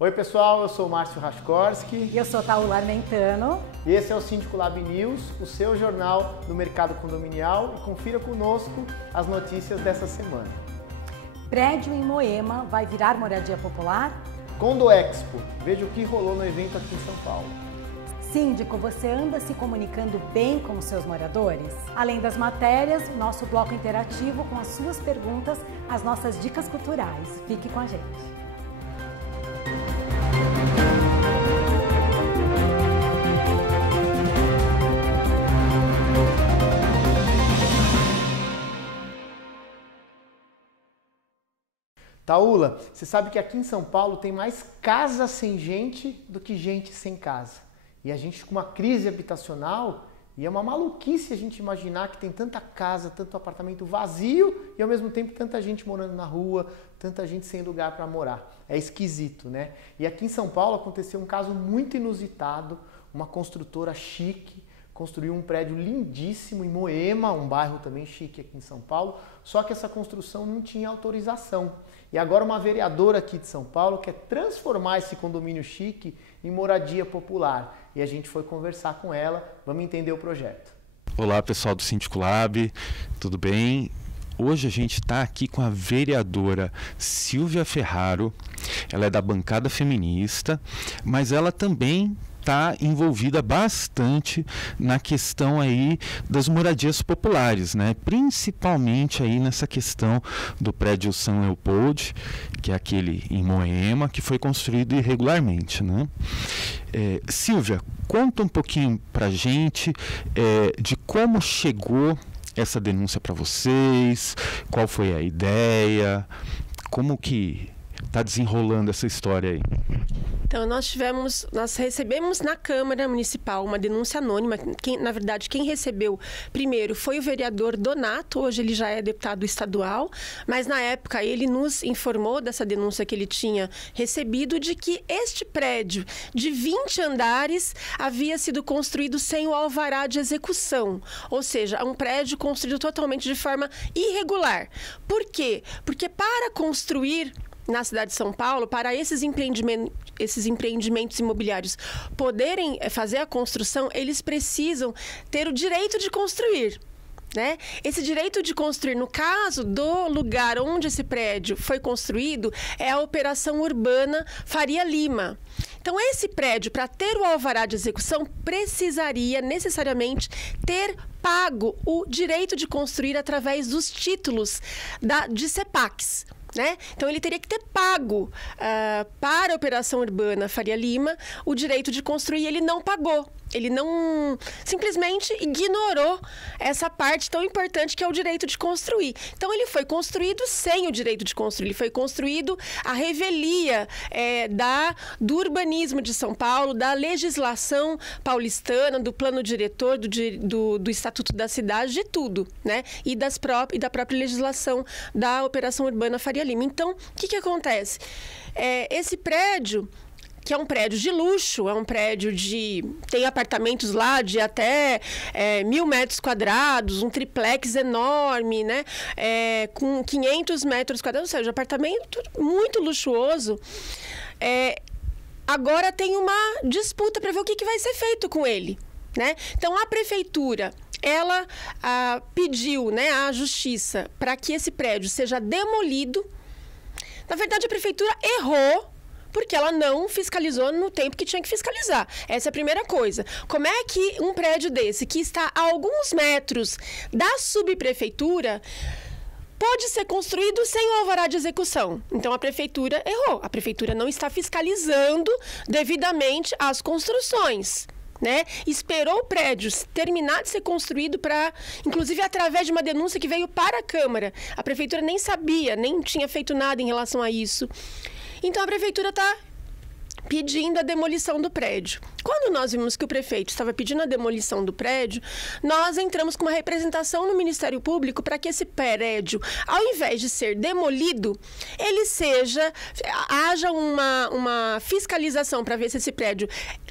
Oi pessoal, eu sou o Márcio Raskorski. E eu sou Taula Armentano. E esse é o Síndico Lab News, o seu jornal do mercado condominial. E confira conosco as notícias dessa semana. Prédio em Moema vai virar moradia popular? Condo Expo, veja o que rolou no evento aqui em São Paulo. Síndico, você anda se comunicando bem com os seus moradores? Além das matérias, nosso bloco interativo com as suas perguntas, as nossas dicas culturais. Fique com a gente. Taula, você sabe que aqui em São Paulo tem mais casa sem gente do que gente sem casa. E a gente com uma crise habitacional, e é uma maluquice a gente imaginar que tem tanta casa, tanto apartamento vazio e ao mesmo tempo tanta gente morando na rua, tanta gente sem lugar para morar. É esquisito, né? E aqui em São Paulo aconteceu um caso muito inusitado, uma construtora chique construiu um prédio lindíssimo em Moema, um bairro também chique aqui em São Paulo, só que essa construção não tinha autorização. E agora uma vereadora aqui de São Paulo quer transformar esse condomínio chique em moradia popular. E a gente foi conversar com ela, vamos entender o projeto. Olá pessoal do Síndico Lab, tudo bem? Hoje a gente está aqui com a vereadora Silvia Ferraro, ela é da bancada feminista, mas ela também está envolvida bastante na questão aí das moradias populares, né? Principalmente aí nessa questão do prédio São Leopoldo, que é aquele em Moema, que foi construído irregularmente, né? Silvia, conta um pouquinho pra gente de como chegou essa denúncia para vocês, qual foi a ideia, como que está desenrolando essa história aí? Então, nós recebemos na Câmara Municipal uma denúncia anônima. Na verdade, quem recebeu primeiro foi o vereador Donato, hoje ele já é deputado estadual, mas na época ele nos informou dessa denúncia que ele tinha recebido de que este prédio de 20 andares havia sido construído sem o alvará de execução, ou seja, um prédio construído totalmente de forma irregular. Por quê? Porque para construir na cidade de São Paulo, para esses empreendimentos imobiliários poderem fazer a construção, eles precisam ter o direito de construir, né? Esse direito de construir, no caso do lugar onde esse prédio foi construído, é a Operação Urbana Faria Lima. Então, esse prédio, para ter o alvará de execução, precisaria necessariamente ter pago o direito de construir através dos títulos de CEPACs. Né? Então, ele teria que ter pago para a Operação Urbana Faria Lima o direito de construir, e ele não pagou. Ele não simplesmente ignorou essa parte tão importante que é o direito de construir. Então, ele foi construído sem o direito de construir. Ele foi construído à revelia do urbanismo de São Paulo, da legislação paulistana, do plano diretor, do Estatuto da Cidade, de tudo, né? E da própria legislação da Operação Urbana Faria Lima. Então, o que acontece? Esse prédio, que é um prédio de luxo, é um prédio tem apartamentos lá de até 1.000 metros quadrados, um triplex enorme, né? Com 500 metros quadrados, ou seja, apartamento muito luxuoso. Agora tem uma disputa para ver o que vai ser feito com ele, né? Então, a prefeitura, ela pediu, né, à justiça para que esse prédio seja demolido. Na verdade, a prefeitura errou, porque ela não fiscalizou no tempo que tinha que fiscalizar. Essa é a primeira coisa. Como é que um prédio desse, que está a alguns metros da subprefeitura, pode ser construído sem o alvará de execução? Então, a prefeitura errou. A prefeitura não está fiscalizando devidamente as construções, né? Esperou o prédio terminar de ser construído inclusive através de uma denúncia que veio para a Câmara. A prefeitura nem sabia, nem tinha feito nada em relação a isso. Então, a prefeitura está pedindo a demolição do prédio. Quando nós vimos que o prefeito estava pedindo a demolição do prédio, nós entramos com uma representação no Ministério Público para que esse prédio, ao invés de ser demolido, haja uma fiscalização para ver se esse prédio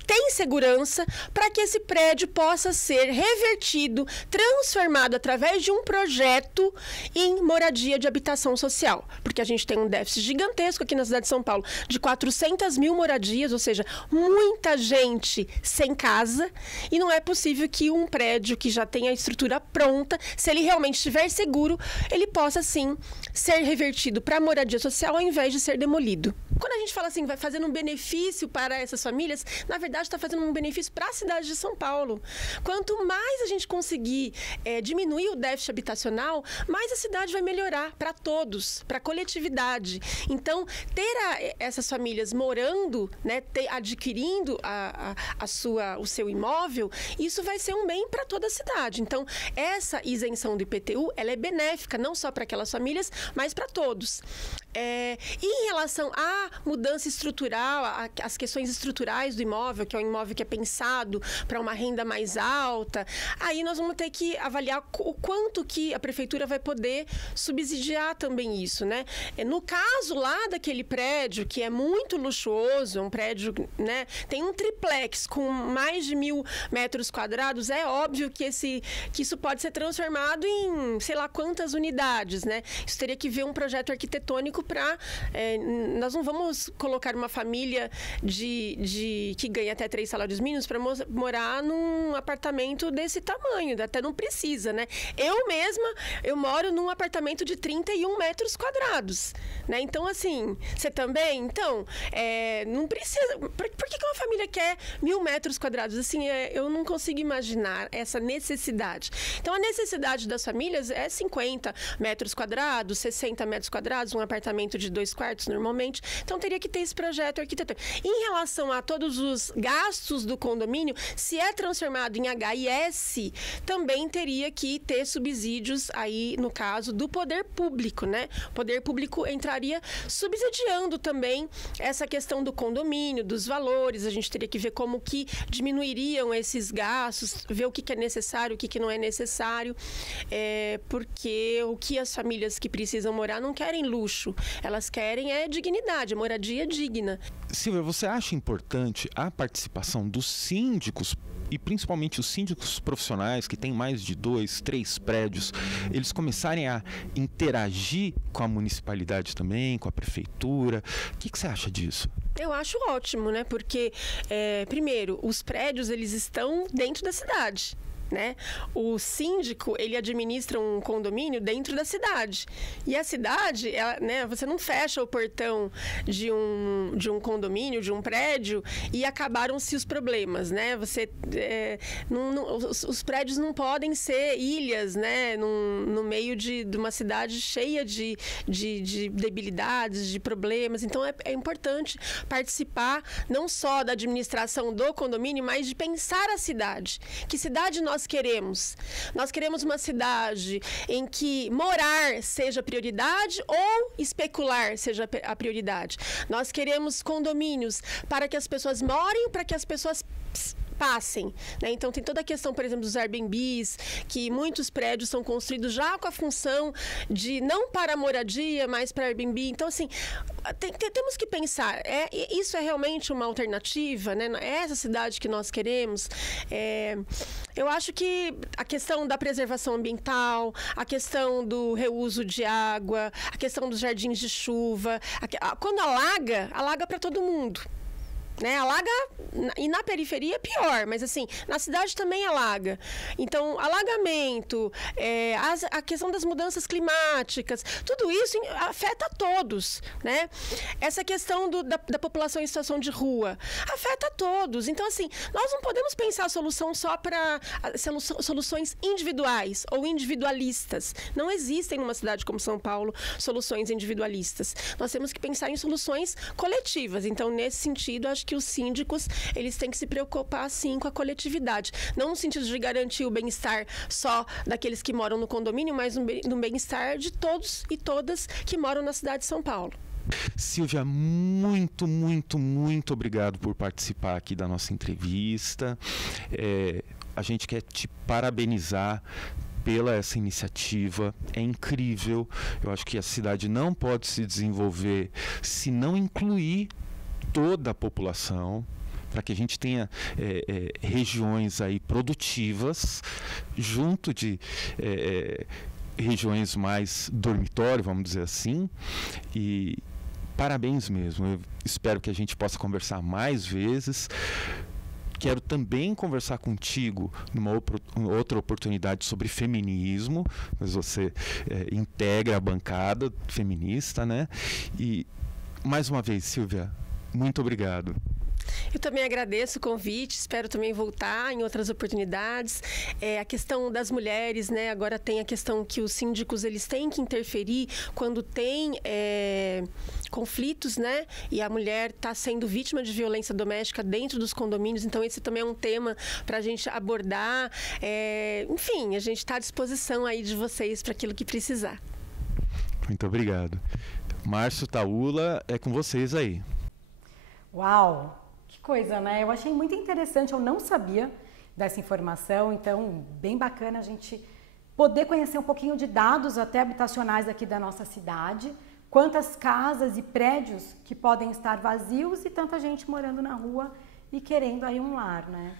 tem segurança, para que esse prédio possa ser revertido, transformado através de um projeto em moradia de habitação social. Porque a gente tem um déficit gigantesco aqui na cidade de São Paulo de 400 mil moradias, ou seja, muita gente sem casa, e não é possível que um prédio que já tem a estrutura pronta, se ele realmente estiver seguro, ele possa sim ser revertido para moradia social ao invés de ser demolido. Quando a gente fala assim, vai fazendo um benefício para essas famílias, na verdade está fazendo um benefício para a cidade de São Paulo. Quanto mais a gente conseguir diminuir o déficit habitacional, mais a cidade vai melhorar para todos, para a coletividade. Então, ter essas famílias morando, né, adquirindo o seu imóvel, isso vai ser um bem para toda a cidade. Então, essa isenção do IPTU, ela é benéfica, não só para aquelas famílias, mas para todos. E em relação à mudança estrutural, as questões estruturais do imóvel, que é um imóvel que é pensado para uma renda mais alta, aí nós vamos ter que avaliar o quanto que a prefeitura vai poder subsidiar também isso, né? No caso lá daquele prédio, que é muito luxuoso, um prédio, né, tem um triplex com mais de 1.000 metros quadrados, é óbvio que isso pode ser transformado em sei lá quantas unidades, né? Isso teria que ver um projeto arquitetônico para... nós não vamos colocar uma família que ganha até 3 salários mínimos para morar num apartamento desse tamanho, até não precisa, né? Eu moro num apartamento de 31 metros quadrados, né? Então, assim, você também? Então, não precisa... Por que uma família quer 1.000 metros quadrados? Assim, eu não consigo imaginar essa necessidade. Então, a necessidade das famílias é 50 metros quadrados, 60 metros quadrados, um apartamento de 2 quartos, normalmente. Então, teria que ter esse projeto arquitetônico. Em relação a todos os gastos do condomínio, se é transformado em HIS, também teria que ter subsídios aí, no caso, do poder público, né? O poder público entraria subsidiando também essa questão do condomínio, dos valores. A gente teria que ver como que diminuiriam esses gastos, ver o que é necessário, o que não é necessário, porque o que as famílias que precisam morar não querem luxo, elas querem dignidade, moradia digna. Silvia, você acha importante a participação dos síndicos, e principalmente os síndicos profissionais que têm mais de 2, 3 prédios, eles começarem a interagir com a municipalidade também, com a prefeitura? O que você acha disso? Eu acho ótimo, né? Porque, primeiro, os prédios, eles estão dentro da cidade, né? O síndico, ele administra um condomínio dentro da cidade. E a cidade, né, você não fecha o portão de um condomínio, de um prédio, e acabaram-se os problemas, né? Os prédios não podem ser ilhas, né? No meio de uma cidade cheia de debilidades, de problemas. Então, é importante participar não só da administração do condomínio, mas de pensar a cidade. Que cidade nós queremos? Nós queremos uma cidade em que morar seja prioridade ou especular seja a prioridade. Nós queremos condomínios para que as pessoas morem, para que as pessoas passem, né? Então tem toda a questão, por exemplo, dos Airbnbs, que muitos prédios são construídos já com a função de não para moradia, mas para Airbnb. Então, assim, temos que pensar, isso é realmente uma alternativa, né? É essa cidade que nós queremos? Eu acho que a questão da preservação ambiental, a questão do reuso de água, a questão dos jardins de chuva, quando alaga para todo mundo. Né? Alaga, e na periferia é pior, mas assim, na cidade também alaga. Então, alagamento, a questão das mudanças climáticas, tudo isso afeta todos, né? Essa questão da população em situação de rua, afeta todos. Então, assim, nós não podemos pensar a solução só para soluções individuais ou individualistas. Não existem numa cidade como São Paulo soluções individualistas. Nós temos que pensar em soluções coletivas. Então, nesse sentido, acho que os síndicos, eles têm que se preocupar, sim, com a coletividade. Não no sentido de garantir o bem-estar só daqueles que moram no condomínio, mas no bem-estar de todos e todas que moram na cidade de São Paulo. Silvia, muito obrigado por participar aqui da nossa entrevista. A gente quer te parabenizar pela essa iniciativa, é incrível. Eu acho que a cidade não pode se desenvolver se não incluir toda a população, para que a gente tenha regiões aí produtivas, junto de regiões mais dormitório, vamos dizer assim. E parabéns mesmo. Eu espero que a gente possa conversar mais vezes. Quero também conversar contigo numa outra oportunidade sobre feminismo, mas você integra a bancada feminista, né? E, mais uma vez, Silvia, muito obrigado. Eu também agradeço o convite, espero também voltar em outras oportunidades. A questão das mulheres, né? Agora tem a questão que os síndicos eles têm que interferir quando tem conflitos, né? E a mulher está sendo vítima de violência doméstica dentro dos condomínios, então esse também é um tema para a gente abordar. Enfim, a gente está à disposição aí de vocês para aquilo que precisar. Muito obrigado. Márcio, Taula, é com vocês aí. Uau! Coisa, né? Eu achei muito interessante, eu não sabia dessa informação, então bem bacana a gente poder conhecer um pouquinho de dados até habitacionais aqui da nossa cidade, quantas casas e prédios que podem estar vazios e tanta gente morando na rua e querendo aí um lar, né?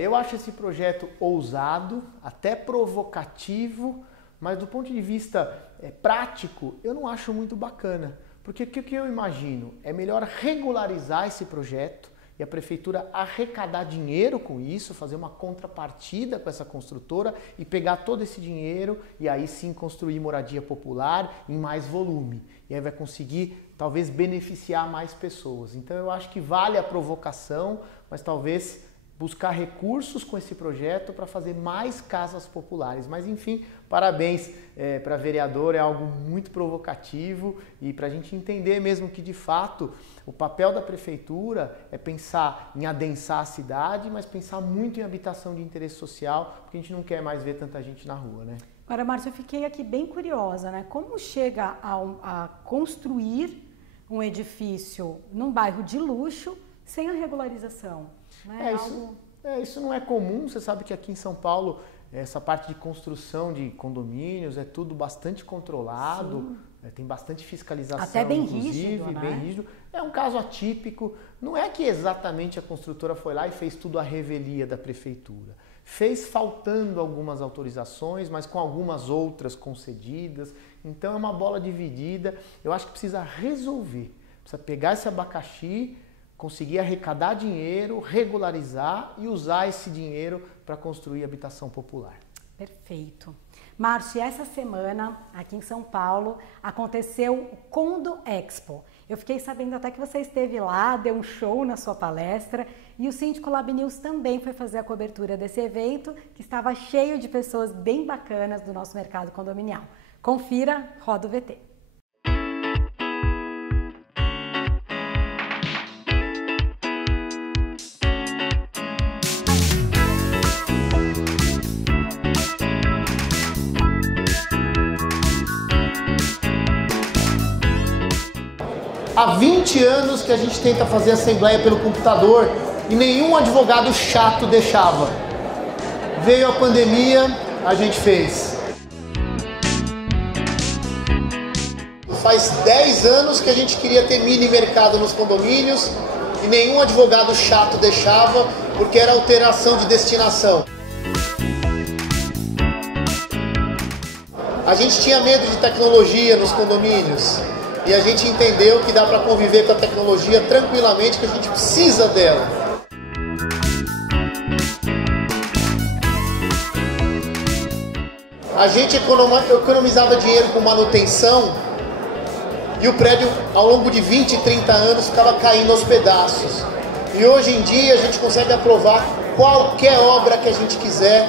Eu acho esse projeto ousado, até provocativo, mas do ponto de vista prático, eu não acho muito bacana, porque o que eu imagino? É melhor regularizar esse projeto e a prefeitura arrecadar dinheiro com isso, fazer uma contrapartida com essa construtora e pegar todo esse dinheiro e aí sim construir moradia popular em mais volume. E aí vai conseguir talvez beneficiar mais pessoas. Então eu acho que vale a provocação, mas talvez buscar recursos com esse projeto para fazer mais casas populares. Mas enfim, parabéns para a vereadora, é algo muito provocativo e para a gente entender mesmo que de fato o papel da prefeitura é pensar em adensar a cidade, mas pensar muito em habitação de interesse social, porque a gente não quer mais ver tanta gente na rua, né? Agora, Márcio, eu fiquei aqui bem curiosa, né? Como chega a construir um edifício num bairro de luxo sem a regularização? Né? Isso não é comum. Você sabe que aqui em São Paulo essa parte de construção de condomínios é tudo bastante controlado, tem bastante fiscalização, até bem inclusive, rígido, né? Bem rígido. É um caso atípico. Não é que exatamente a construtora foi lá e fez tudo à revelia da prefeitura. Fez faltando algumas autorizações, mas com algumas outras concedidas. Então é uma bola dividida. Eu acho que precisa resolver. Precisa pegar esse abacaxi, conseguir arrecadar dinheiro, regularizar e usar esse dinheiro para construir habitação popular. Perfeito. Márcio, essa semana, aqui em São Paulo, aconteceu o Condo Expo. Eu fiquei sabendo até que você esteve lá, deu um show na sua palestra e o Síndico Lab News também foi fazer a cobertura desse evento, que estava cheio de pessoas bem bacanas do nosso mercado condominial. Confira, roda o VT. Há 20 anos que a gente tenta fazer assembleia pelo computador e nenhum advogado chato deixava. Veio a pandemia, a gente fez. Faz 10 anos que a gente queria ter mini mercado nos condomínios e nenhum advogado chato deixava porque era alteração de destinação. A gente tinha medo de tecnologia nos condomínios. E a gente entendeu que dá para conviver com a tecnologia tranquilamente, que a gente precisa dela. A gente economizava dinheiro com manutenção e o prédio, ao longo de 20, 30 anos, ficava caindo aos pedaços. E hoje em dia a gente consegue aprovar qualquer obra que a gente quiser,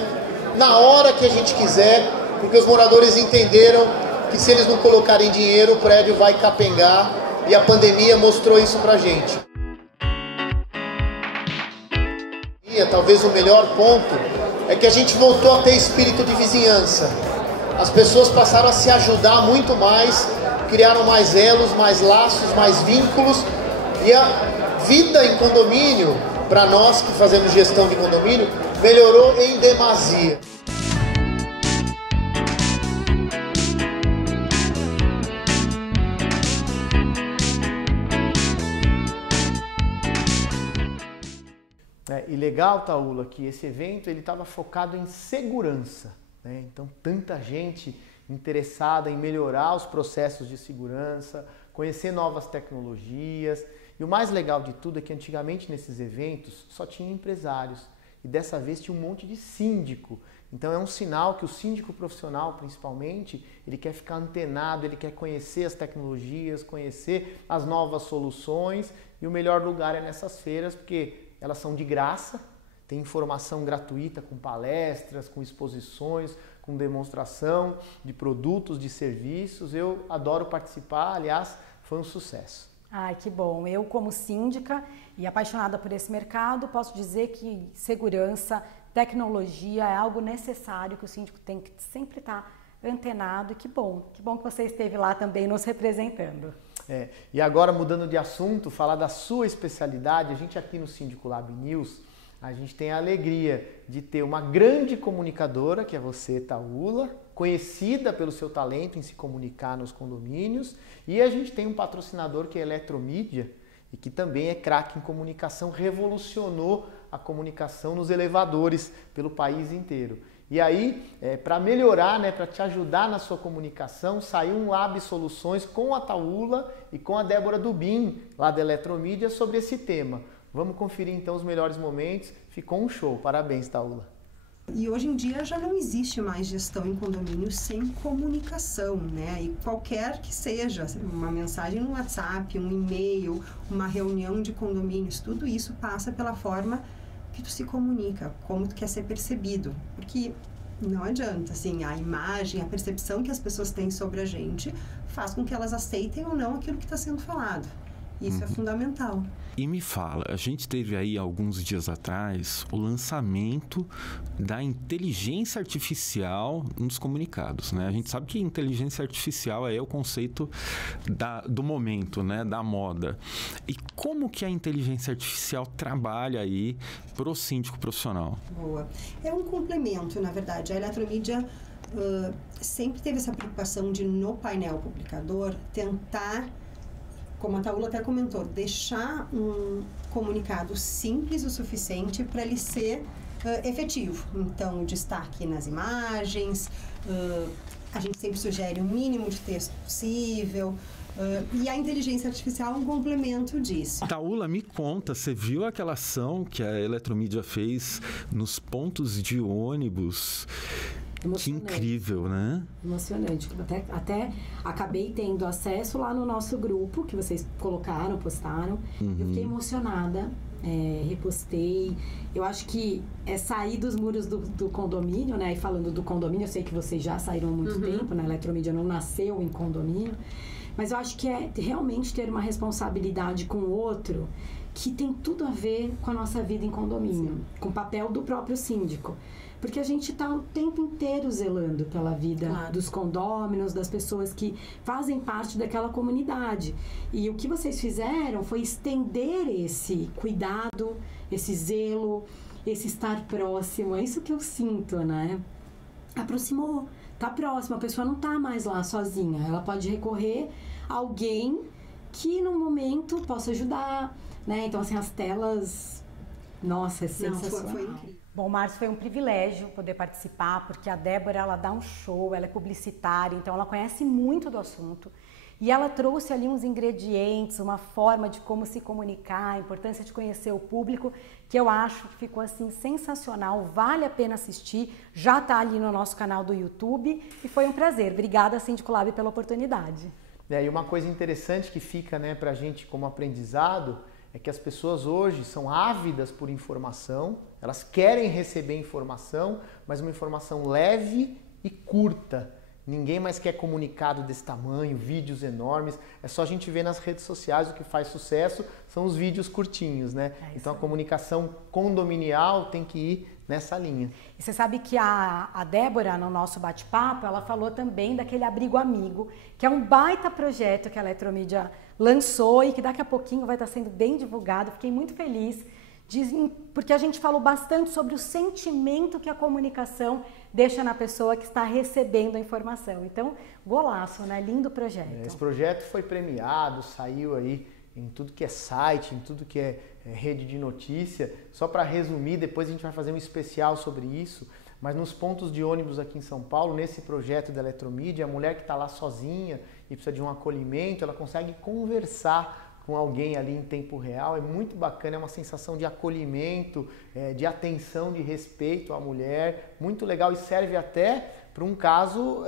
na hora que a gente quiser, porque os moradores entenderam que se eles não colocarem dinheiro, o prédio vai capengar, e a pandemia mostrou isso pra gente. E talvez o melhor ponto é que a gente voltou a ter espírito de vizinhança. As pessoas passaram a se ajudar muito mais, criaram mais elos, mais laços, mais vínculos. E a vida em condomínio, para nós que fazemos gestão de condomínio, melhorou em demasia. E legal, Taula, que esse evento ele estava focado em segurança, né? Então, tanta gente interessada em melhorar os processos de segurança, conhecer novas tecnologias. E o mais legal de tudo é que antigamente nesses eventos só tinha empresários e dessa vez tinha um monte de síndico. Então é um sinal que o síndico profissional, principalmente, ele quer ficar antenado, ele quer conhecer as tecnologias, conhecer as novas soluções, e o melhor lugar é nessas feiras, porque elas são de graça, tem informação gratuita com palestras, com exposições, com demonstração de produtos, de serviços. Eu adoro participar, aliás, foi um sucesso. Ai, que bom. Eu, como síndica e apaixonada por esse mercado, posso dizer que segurança, tecnologia é algo necessário que o síndico tem que sempre estar antenado. E que bom que você esteve lá também nos representando. E agora, mudando de assunto, falar da sua especialidade. A gente aqui no Síndico Lab News, a gente tem a alegria de ter uma grande comunicadora, que é você, Taula, conhecida pelo seu talento em se comunicar nos condomínios, e a gente tem um patrocinador que é a Eletromídia, e que também é craque em comunicação, revolucionou a comunicação nos elevadores pelo país inteiro. E aí, para melhorar, né, para te ajudar na sua comunicação, saiu um Lab Soluções com a Taula e com a Débora Dubin, lá da Eletromídia, sobre esse tema. Vamos conferir então os melhores momentos. Ficou um show. Parabéns, Taula. E hoje em dia já não existe mais gestão em condomínio sem comunicação, né? E qualquer que seja, uma mensagem no WhatsApp, um e-mail, uma reunião de condomínios, tudo isso passa pela forma que tu se comunica, como tu quer ser percebido. Porque não adianta, assim, a imagem, a percepção que as pessoas têm sobre a gente faz com que elas aceitem ou não aquilo que está sendo falado. Isso é fundamental. E me fala, a gente teve aí alguns dias atrás o lançamento da inteligência artificial nos comunicados, né? A gente sabe que inteligência artificial é o conceito do momento, né? Da moda. E como que a inteligência artificial trabalha aí pro síndico profissional? Boa. É um complemento, na verdade. A Eletromídia sempre teve essa preocupação de, no painel publicador, tentar, como a Taula até comentou, deixar um comunicado simples o suficiente para ele ser efetivo. Então, destaque nas imagens, a gente sempre sugere o mínimo de texto possível, e a inteligência artificial é um complemento disso. Taula, me conta, você viu aquela ação que a Eletromídia fez nos pontos de ônibus? Que incrível, né? Emocionante. Até acabei tendo acesso lá no nosso grupo, que vocês colocaram, postaram. Eu fiquei emocionada, repostei. Eu acho que é sair dos muros do condomínio, né? E falando do condomínio, eu sei que vocês já saíram há muito tempo, né? A Eletromídia não nasceu em condomínio. Mas eu acho que é realmente ter uma responsabilidade com o outro que tem tudo a ver com a nossa vida em condomínio, com o papel do próprio síndico. Porque a gente está o tempo inteiro zelando pela vida dos condôminos, das pessoas que fazem parte daquela comunidade. E o que vocês fizeram foi estender esse cuidado, esse zelo, esse estar próximo. É isso que eu sinto, né? Aproximou, tá próximo, a pessoa não tá mais lá sozinha. Ela pode recorrer a alguém que no momento possa ajudar, né? Então, assim, as telas, nossa, é sensacional. Foi incrível. Bom, Márcio, foi um privilégio poder participar, porque a Débora, ela dá um show, ela é publicitária, então ela conhece muito do assunto. E ela trouxe ali uns ingredientes, uma forma de como se comunicar, a importância de conhecer o público, que eu acho que ficou assim sensacional, vale a pena assistir, já está ali no nosso canal do YouTube e foi um prazer. Obrigada, Síndico Lab, pela oportunidade. E uma coisa interessante que fica, né, para a gente como aprendizado é que as pessoas hoje são ávidas por informação, elas querem receber informação, mas uma informação leve e curta. Ninguém mais quer comunicado desse tamanho, vídeos enormes. É só a gente ver nas redes sociais o que faz sucesso, são os vídeos curtinhos, né? Então a comunicação condominial tem que ir nessa linha. E você sabe que a Débora, no nosso bate-papo, ela falou também daquele Abrigo Amigo, que é um baita projeto que a Eletromídia lançou e que daqui a pouquinho vai estar sendo bem divulgado. Fiquei muito feliz, porque a gente falou bastante sobre o sentimento que a comunicação deixa na pessoa que está recebendo a informação. Então, golaço, né? Lindo projeto. Esse projeto foi premiado, saiu aí em tudo que é site, em tudo que é rede de notícia. Só para resumir, depois a gente vai fazer um especial sobre isso, mas nos pontos de ônibus aqui em São Paulo, nesse projeto da Eletromídia, a mulher que está lá sozinha e precisa de um acolhimento, ela consegue conversar com alguém ali em tempo real. É muito bacana, é uma sensação de acolhimento, de atenção, de respeito à mulher, muito legal, e serve até para um caso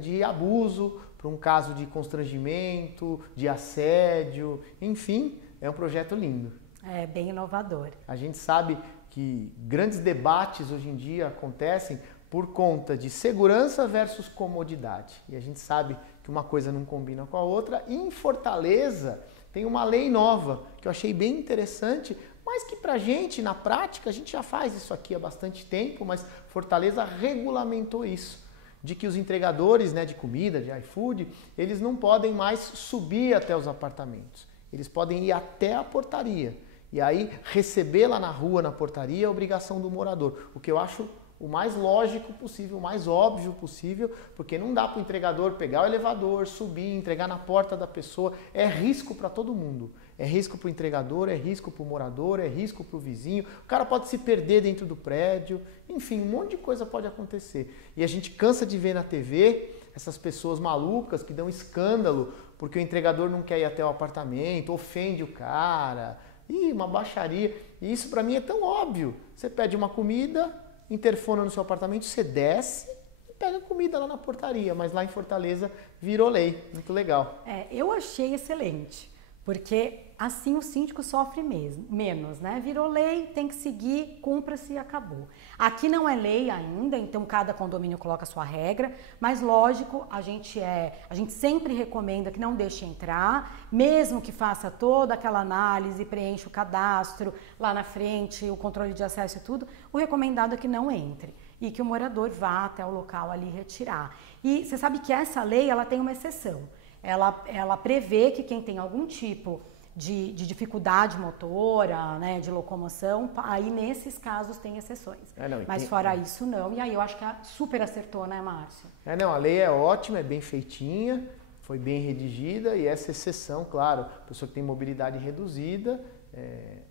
de abuso, para um caso de constrangimento, de assédio, enfim, é um projeto lindo. É bem inovador. A gente sabe que grandes debates hoje em dia acontecem por conta de segurança versus comodidade. E a gente sabe que uma coisa não combina com a outra. E em Fortaleza tem uma lei nova que eu achei bem interessante, mas que pra gente, na prática, a gente já faz isso aqui há bastante tempo, mas Fortaleza regulamentou isso, de que os entregadores, né, de comida, de iFood, eles não podem mais subir até os apartamentos. Eles podem ir até a portaria. E aí, receber lá na rua, na portaria, é obrigação do morador. O que eu acho o mais lógico possível, o mais óbvio possível, porque não dá para o entregador pegar o elevador, subir, entregar na porta da pessoa. É risco para todo mundo. É risco para o entregador, é risco para o morador, é risco para o vizinho. O cara pode se perder dentro do prédio. Enfim, um monte de coisa pode acontecer. E a gente cansa de ver na TV essas pessoas malucas que dão escândalo porque o entregador não quer ir até o apartamento, ofende o cara. Ih, uma baixaria. E isso para mim é tão óbvio. Você pede uma comida, interfona no seu apartamento, você desce e pega comida lá na portaria. Mas lá em Fortaleza virou lei. Muito legal. Eu achei excelente, porque assim o síndico sofre menos, né? Virou lei, tem que seguir, cumpra-se e acabou. Aqui não é lei ainda, então cada condomínio coloca a sua regra, mas lógico, a gente sempre recomenda que não deixe entrar, mesmo que faça toda aquela análise, preencha o cadastro lá na frente, o controle de acesso e tudo, o recomendado é que não entre e que o morador vá até o local ali retirar. E você sabe que essa lei, ela tem uma exceção. Ela prevê que quem tem algum tipo de dificuldade motora, né, de locomoção, aí nesses casos tem exceções. Mas fora isso não, e aí eu acho que super acertou, né, Márcio? A lei é ótima, é bem feitinha, foi bem redigida, e essa exceção, claro, a pessoa que tem mobilidade reduzida,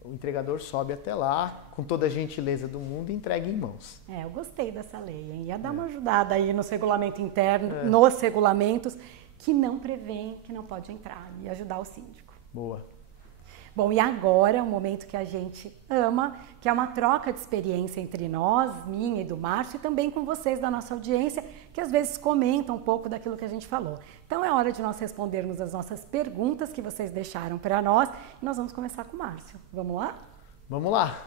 o entregador sobe até lá, com toda a gentileza do mundo, e entrega em mãos. Eu gostei dessa lei, hein? Ia dar uma ajudada aí no regulamento interno, nos regulamentos, que não prevêem que não pode entrar, e ajudar o síndico. Boa. Bom, e agora é um momento que a gente ama, que é uma troca de experiência entre nós, minha e do Márcio, e também com vocês da nossa audiência, que às vezes comentam um pouco daquilo que a gente falou. Então é hora de nós respondermos as nossas perguntas que vocês deixaram para nós, e nós vamos começar com o Márcio. Vamos lá? Vamos lá.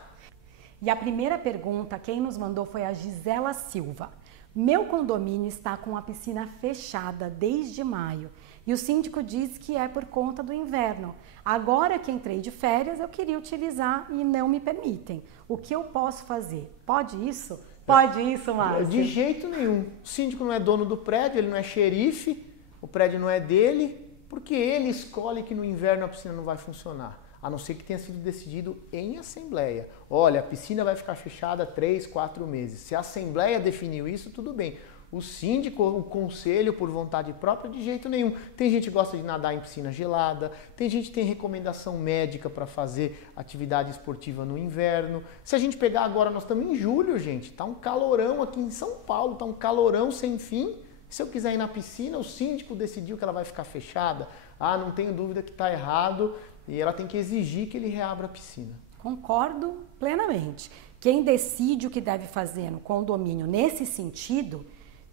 E a primeira pergunta, quem nos mandou foi a Gisela Silva. Meu condomínio está com a piscina fechada desde maio e o síndico diz que é por conta do inverno. Agora que entrei de férias, eu queria utilizar e não me permitem. O que eu posso fazer? Pode isso? Pode isso, Márcio? De jeito nenhum. O síndico não é dono do prédio, ele não é xerife, o prédio não é dele, porque ele escolhe que no inverno a piscina não vai funcionar. A não ser que tenha sido decidido em assembleia. Olha, a piscina vai ficar fechada 3, 4 meses. Se a assembleia definiu isso, tudo bem. O síndico, o conselho, por vontade própria, de jeito nenhum. Tem gente que gosta de nadar em piscina gelada, tem gente que tem recomendação médica para fazer atividade esportiva no inverno. Se a gente pegar agora, nós estamos em julho, gente, tá um calorão aqui em São Paulo, tá um calorão sem fim. Se eu quiser ir na piscina, o síndico decidiu que ela vai ficar fechada. Não tenho dúvida que está errado. E ela tem que exigir que ele reabra a piscina. Concordo plenamente. Quem decide o que deve fazer no condomínio nesse sentido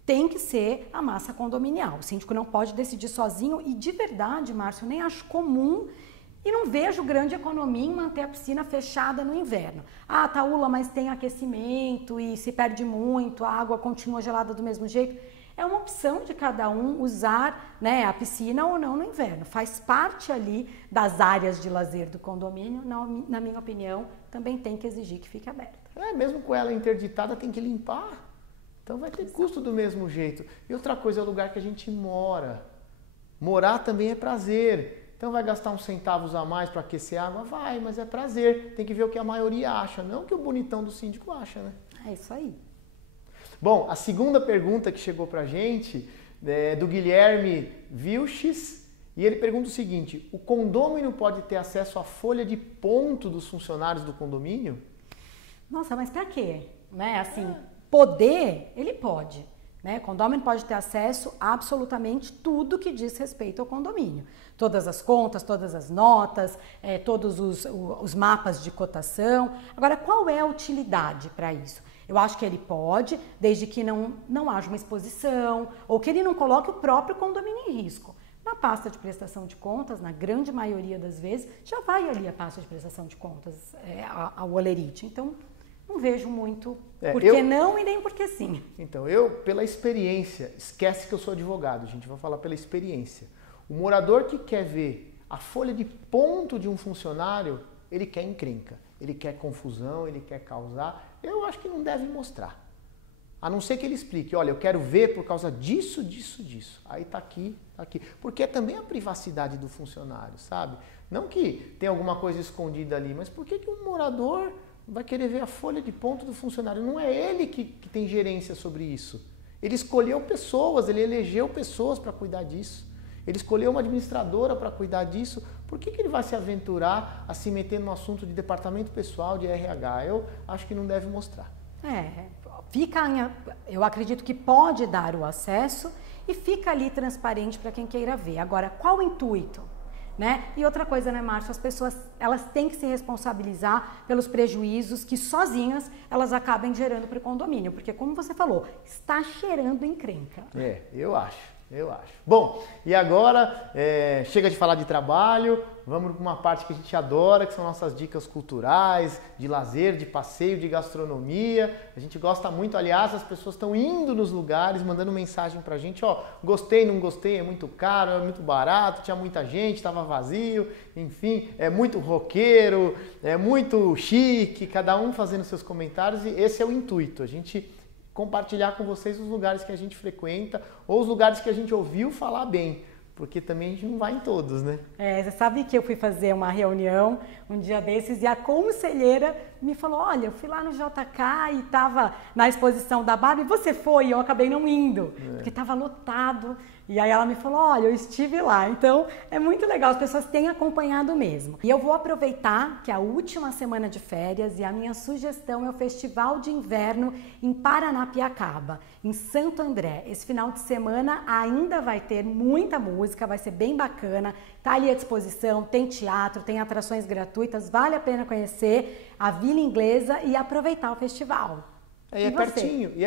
tem que ser a massa condominial. O síndico não pode decidir sozinho e, de verdade, Márcio, eu nem acho comum e não vejo grande economia em manter a piscina fechada no inverno. Taúla, mas tem aquecimento e se perde muito, a água continua gelada do mesmo jeito. é uma opção de cada um usar, né, a piscina ou não no inverno. Faz parte ali das áreas de lazer do condomínio, na minha opinião, também tem que exigir que fique aberta. Mesmo com ela interditada, tem que limpar. Então vai ter custo do mesmo jeito. E outra coisa é o lugar que a gente mora. Morar também é prazer. Então vai gastar uns centavos a mais para aquecer a água? Vai, mas é prazer. Tem que ver o que a maioria acha, não o que o bonitão do síndico acha, né? É isso aí. Bom, a segunda pergunta que chegou pra gente é do Guilherme Vilches, e ele pergunta o seguinte: o condômino pode ter acesso à folha de ponto dos funcionários do condomínio? Nossa, mas pra quê? Né? Assim, poder, ele pode. Né? O condomínio pode ter acesso a absolutamente tudo que diz respeito ao condomínio. Todas as contas, todas as notas, todos os mapas de cotação. Agora, qual é a utilidade para isso? Eu acho que ele pode, desde que não haja uma exposição ou que ele não coloque o próprio condomínio em risco. Na pasta de prestação de contas, na grande maioria das vezes, já vai ali a pasta de prestação de contas, a Olerite. Então, não vejo muito por que não e nem por que sim. Então, eu, pela experiência, esquece que eu sou advogado, gente, vou falar pela experiência. O morador que quer ver a folha de ponto de um funcionário, ele quer encrenca, ele quer confusão, ele quer causar. Eu acho que não deve mostrar. A não ser que ele explique, olha, eu quero ver por causa disso, disso, disso. Aí tá aqui, tá aqui. Porque é também a privacidade do funcionário, sabe? Não que tem alguma coisa escondida ali, mas por que um morador vai querer ver a folha de ponto do funcionário? Não é ele que tem gerência sobre isso. Ele escolheu pessoas, ele elegeu pessoas para cuidar disso. Ele escolheu uma administradora para cuidar disso. Por que ele vai se aventurar a se meter no assunto de departamento pessoal, de RH? Eu acho que não deve mostrar. Eu acredito que pode dar o acesso e fica ali transparente para quem queira ver. Agora, qual o intuito? Né? E outra coisa, né, Márcio? As pessoas elas têm que se responsabilizar pelos prejuízos que sozinhas elas acabem gerando para o condomínio. Porque, como você falou, está cheirando encrenca. Eu acho. Bom, e agora chega de falar de trabalho, vamos para uma parte que a gente adora, que são nossas dicas culturais, de lazer, de passeio, de gastronomia. A gente gosta muito, aliás, as pessoas estão indo nos lugares, mandando mensagem pra gente, gostei, não gostei, é muito caro, é muito barato, tinha muita gente, estava vazio, enfim, é muito roqueiro, é muito chique, cada um fazendo seus comentários, e esse é o intuito, a gente compartilhar com vocês os lugares que a gente frequenta ou os lugares que a gente ouviu falar bem, porque também a gente não vai em todos, né? Você sabe que eu fui fazer uma reunião um dia desses e a conselheira me falou, olha, eu fui lá no JK e estava na exposição da Barbie, você foi? E eu acabei não indo, porque estava lotado. E aí ela me falou, olha, eu estive lá. Então, é muito legal, as pessoas têm acompanhado mesmo. E eu vou aproveitar que é a última semana de férias e a minha sugestão é o Festival de Inverno em Paranapiacaba, em Santo André. Esse final de semana ainda vai ter muita música, vai ser bem bacana. Tá ali à disposição, tem teatro, tem atrações gratuitas, vale a pena conhecer a Vila Inglesa e aproveitar o festival. É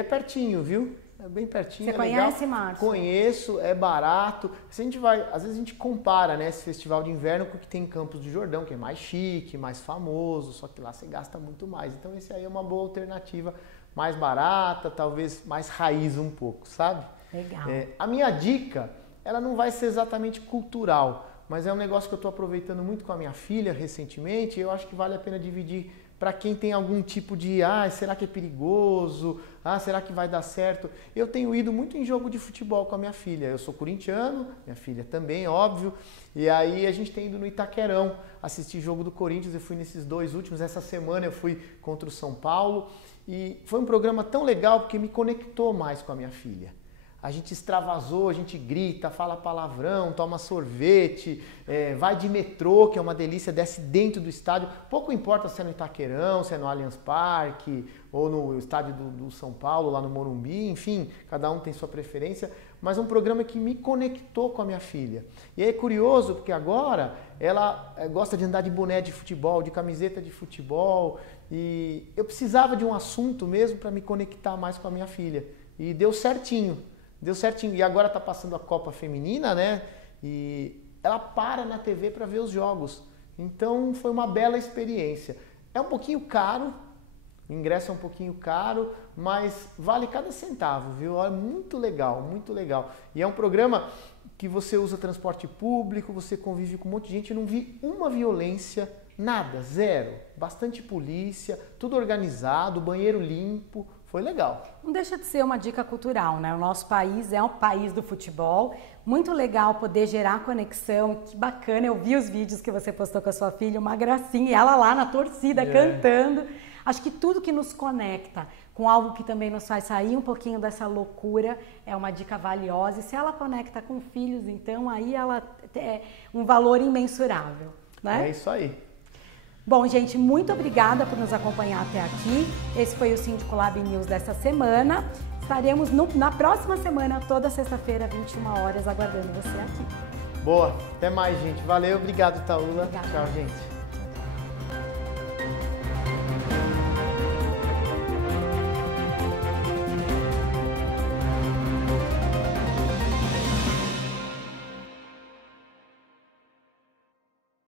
pertinho, viu? É bem pertinho. Você conhece, Márcio? Conheço, é barato. Se a gente vai, às vezes a gente compara, né, esse festival de inverno com o que tem em Campos do Jordão, que é mais chique, mais famoso, só que lá você gasta muito mais. Então esse aí é uma boa alternativa, mais barata, talvez mais raiz um pouco, sabe? Legal. A minha dica, ela não vai ser exatamente cultural, mas é um negócio que eu estou aproveitando muito com a minha filha recentemente e eu acho que vale a pena dividir para quem tem algum tipo de, será que é perigoso? Será que vai dar certo? Eu tenho ido muito em jogo de futebol com a minha filha. Eu sou corintiano, minha filha também, óbvio. E aí a gente tem ido no Itaquerão assistir jogo do Corinthians. Eu fui nesses 2 últimos. Essa semana eu fui contra o São Paulo. E foi um programa tão legal porque me conectou mais com a minha filha. A gente extravasou, a gente grita, fala palavrão, toma sorvete, vai de metrô, que é uma delícia, desce dentro do estádio. Pouco importa se é no Itaquerão, se é no Allianz Parque ou no estádio do São Paulo, lá no Morumbi, enfim, cada um tem sua preferência. Mas é um programa que me conectou com a minha filha. E é curioso, porque agora ela gosta de andar de boné de futebol, de camiseta de futebol. E eu precisava de um assunto mesmo para me conectar mais com a minha filha. E deu certinho. E agora está passando a Copa Feminina, né? E ela para na TV para ver os jogos. Então foi uma bela experiência. É um pouquinho caro, O ingresso é um pouquinho caro, mas vale cada centavo, viu? É muito legal, muito legal. E é um programa que você usa transporte público, você convive com um monte de gente. Eu não vi uma violência, nada, zero. Bastante polícia, tudo organizado, banheiro limpo. Foi legal. Não deixa de ser uma dica cultural, né? O nosso país é um país do futebol. Muito legal poder gerar conexão. Que bacana, eu vi os vídeos que você postou com a sua filha, uma gracinha, e ela lá na torcida cantando. Acho que tudo que nos conecta com algo que também nos faz sair um pouquinho dessa loucura é uma dica valiosa. E se ela conecta com filhos, então aí ela é um valor imensurável, né? É isso aí. Bom, gente, muito obrigada por nos acompanhar até aqui. Esse foi o Síndico Lab News dessa semana. Estaremos na próxima semana, toda sexta-feira, 21 horas, aguardando você aqui. Boa, até mais, gente. Valeu, obrigado, Taula. Obrigada. Tchau, gente.